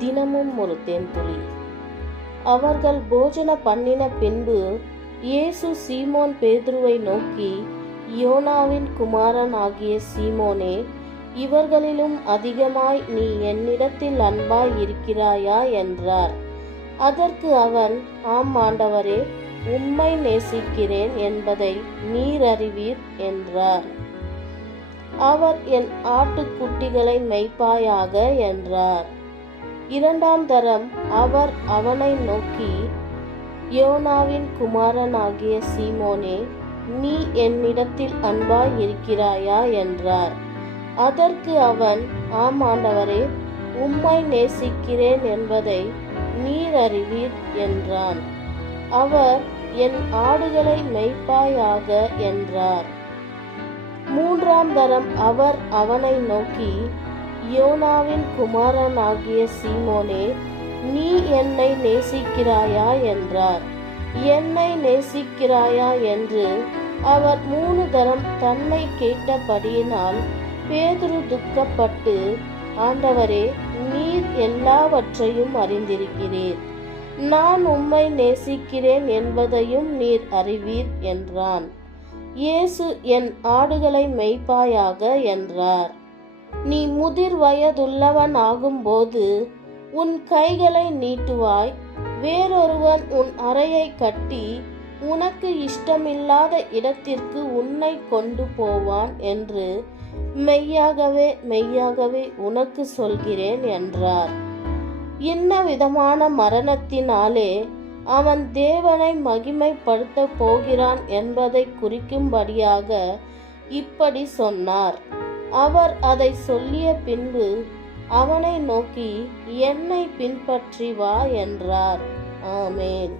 தினமும் ஒரு தேன்துளி. அவர்கள் போஜன பண்ணின பின்பு இயேசு சீமோன் பேதுருவை நோக்கி, யோனாவின் குமாரன் ஆகிய சீமோனே, இவர்களிலும் அதிகமாய் நீ என்னிடத்தில் அன்பாய் இருக்கிறாயா என்றார். அதற்கு அவன், ஆம் ஆண்டவரே, உம்மை நேசிக்கிறேன் என்பதை நீர் அறிவீர் என்றார். அவர், என் ஆட்டுக்குட்டிகளை மேய்ப்பாயாக என்றார். இரண்டாம் தரம் அவர் அவனை நோக்கி, யோனாவின் குமாரன் ஆகிய சீமோனே, நீ என்னிடத்தில் அன்பாய் இருக்கிறாயா என்றார். அதற்கு அவன், ஆம் ஆண்டவரே, உம்மை நேசிக்கிறேன் என்பதை நீர் அறிவீர் என்றான். அவர், என் ஆடுகளை மேய்ப்பாயாக என்றார். மூன்றாம் தரம் அவர் அவனை நோக்கி, யோனாவின் குமாரன் ஆகிய சீமோனே, நீ என்னை நேசிக்கிறாயா என்றார். என்னை நேசிக்கிறாயா என்று அவர் 3 தரம் தன்னை கேட்டபடியினால் பேதுரு துக்கப்பட்டு, ஆண்டவரே, நீர் எல்லாவற்றையும் அறிந்திருக்கிறீர், நான் உம்மை நேசிக்கிறேன் என்பதையும் நீர் அறிவீர் என்றான். இயேசு, என் ஆடுகளை மேய்ப்பாயாக என்றார். நீ முதிர் வயதுள்ளவன் ஆகும்போது உன் கைகளை நீட்டுவாய், வேறொருவன் உன் அறையை கட்டி உனக்கு இஷ்டமில்லாத இடத்திற்கு உன்னை கொண்டு போவான் என்று மெய்யாகவே மெய்யாகவே உனக்கு சொல்கிறேன் என்றார். இன்ன விதமான மரணத்தினாலே அவன் தேவனை மகிமைப்படுத்த போகிறான் என்பதை குறிக்கும்படியாக இப்படி சொன்னார். அவர் அதை சொல்லிய பின்பு அவனை நோக்கி, என்னை பின்பற்றி வா என்றார். ஆமேன்.